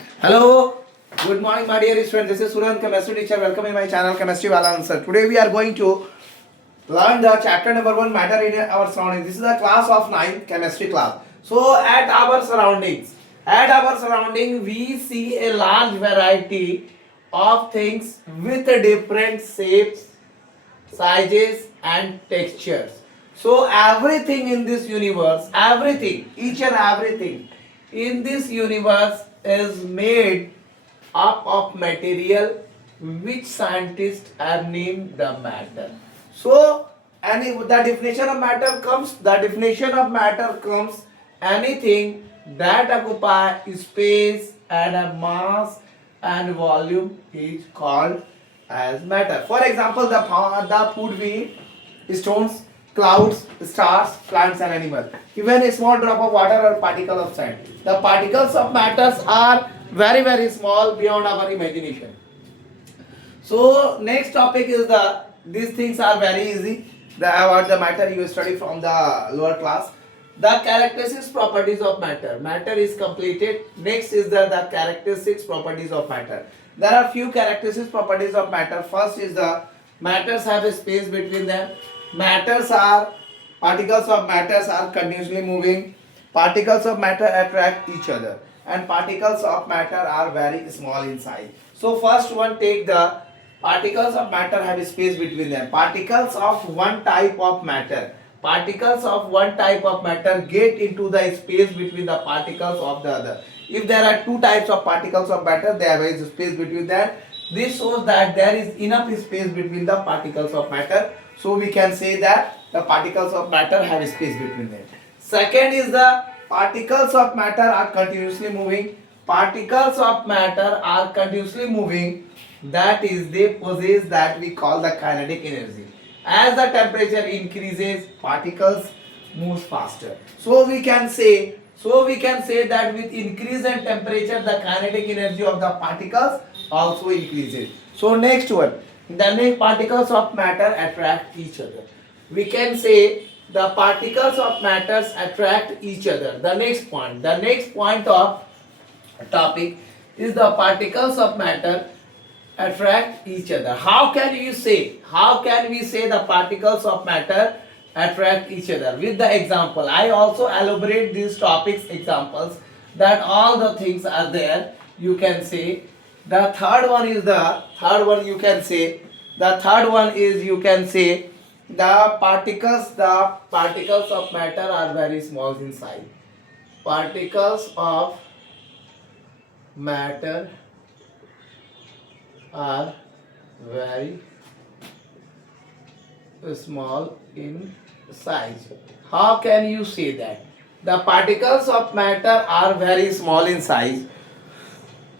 Hello, good morning, my dear students. This is Suryan, chemistry teacher. Welcome in my channel, Chemistry Wala Answer. Today we are going to learn the chapter number 1, matter in our surroundings. This is the class of 9 chemistry class. So, at our surrounding, we see a large variety of things with different shapes, sizes, and textures. So everything in this universe, everything, each and everything in this universe is made up of material which scientists have named the matter. So the definition of matter comes anything that occupy space and a mass and volume is called as matter. For example, the food we eat, stones, clouds, stars, plants and animals. Even a small drop of water or particle of sand. The particles of matters are very very small beyond our imagination. So next topic is these things are very easy. About the matter you study from the lower class. The characteristics properties of matter. Matter is completed. Next is the characteristics properties of matter. There are few characteristics properties of matter. First is the matters have a space between them. Particles of matters are continuously moving. Particles of matter attract each other, and particles of matter are very small in size. So first one, take the particles of matter have a space between them. Particles of one type of matter get into the space between the particles of the other. If there are two types of particles of matter, there is space between them. This shows that there is enough space between the particles of matter. So we can say that the particles of matter have space between them. Second is the particles of matter are continuously moving. Particles of matter are continuously moving. That is, they possess that we call the kinetic energy. As the temperature increases, particles moves faster. So we can say that with increase in temperature, the kinetic energy of the particles also increases. So next one, the next particles of matter attract each other. We can say the particles of matters attract each other. The next point of topic is the particles of matter attract each other. How can we say the particles of matter attract each other? With the example, I also elaborate these topics examples that all the things are there. You can say the third one is you can say the particles of matter are very small in size. Particles of matter are very small in size. How can you say that? The particles of matter are very small in size.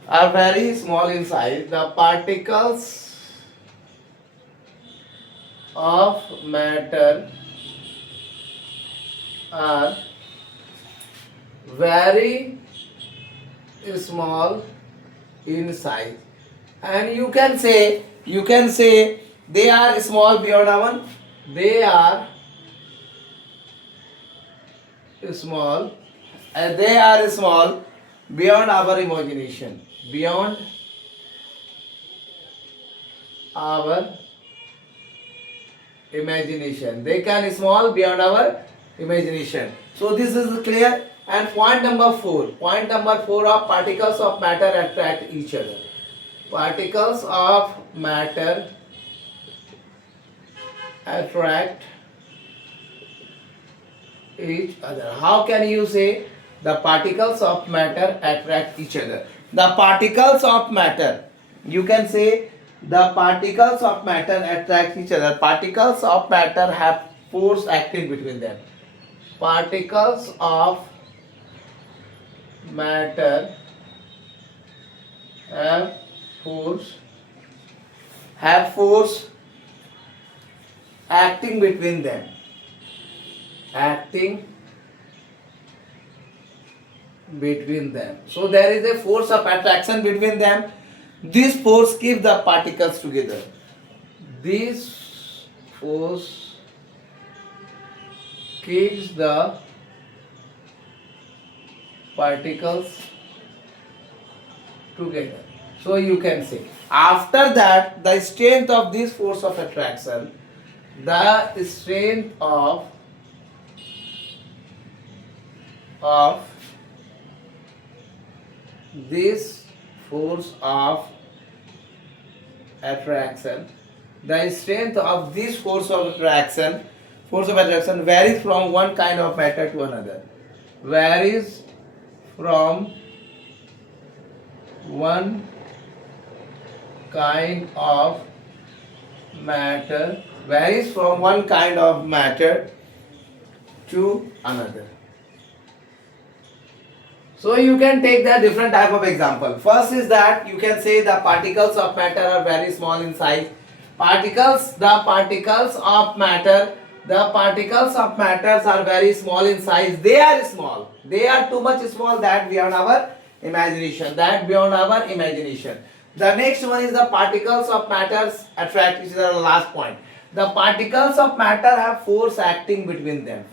The particles of matter are very small in size, and you can say they are small beyond our they are small beyond our imagination, they can small beyond our imagination. So this is clear. And point number 4 of particles of matter attract each other. Particles of matter attract each other. How can you say the particles of matter attract each other? The particles of matter, you can say the particles of matter attract each other. Particles of matter have force acting between them. Particles of matter have force acting between them. So there is a force of attraction between them. This force keeps the particles together. This force keeps the particles together. So you can say after that the strength of this force of attraction, the strength of this force of attraction, the strength of this force of attraction varies from one kind of matter to another, varies from one kind of matter, varies from one kind of matter to another. So you can take the different type of example. First is that you can say the particles of matter are very small in size. The particles of matter are very small in size. They are small. They are too much small that beyond our imagination. The next one is the particles of matter attract, which is our last point. The particles of matter have force acting between them.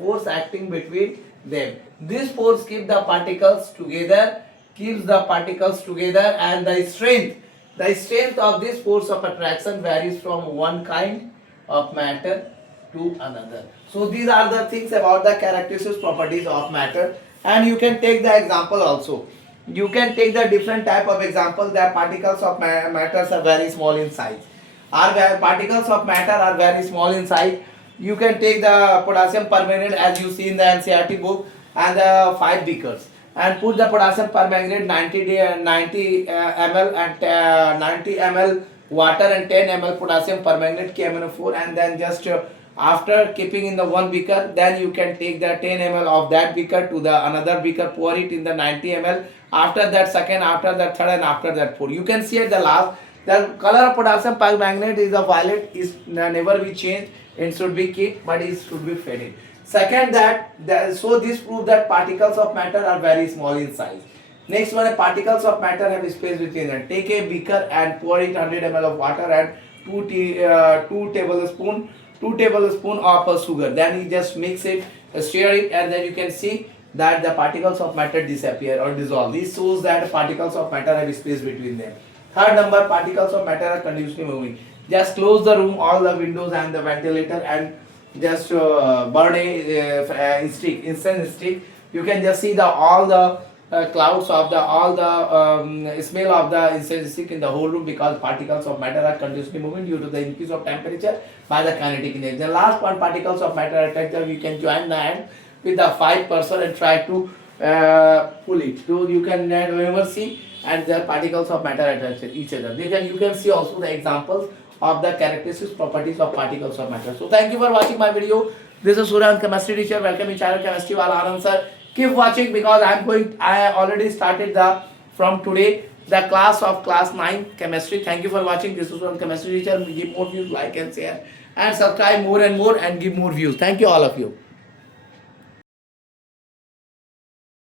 This force keeps the particles together, and the strength of this force of attraction varies from one kind of matter to another. So these are the things about the characteristics properties of matter, and you can take the example also. You can take the different type of example that particles of matters are very small in size. Particles of matter are very small in size. You can take the potassium permanganate as you see in the NCERT book and the 5 beakers, and put the potassium permanganate 90 ml and 90 ml water and 10 ml potassium permanganate KMnO4, and then just after keeping in the one beaker, then you can take the 10 ml of that beaker to the another beaker, pour it in the 90 ml. After that second, after that third, and after that fourth. You can see at the last the color of potassium permanganate is a violet, is never be changed, it should be kept, but it should be faded. Second, so this proves that particles of matter are very small in size. Next one, particles of matter have space between them. Take a beaker and pour it 100 ml of water and 2 tablespoon of sugar. Then you just mix it, stir it, and then you can see that the particles of matter disappear or dissolve. This shows that particles of matter have space between them. Third number, particles of matter are continuously moving. Just close the room, all the windows and the ventilator, and just burn a incense stick. You can just see all the clouds of the smell of the incense stick in the whole room, because particles of matter are continuously moving due to the increase of temperature by the kinetic energy. The last one, particles of matter attract. You can join the hand with the 5 person and try to pull it. So you can never see, and the particles of matter attract each other. You can see also the examples of the characteristics properties of particles of matter. So thank you for watching my video. This is Suryan, chemistry teacher. Welcome to channel Chemistry Wala Anand sir. Keep watching, because I already started from today the class of class 9 chemistry. Thank you for watching. This is Suryan, chemistry teacher. Give more views, like and share, and subscribe more and more, and give more views. Thank you all of you.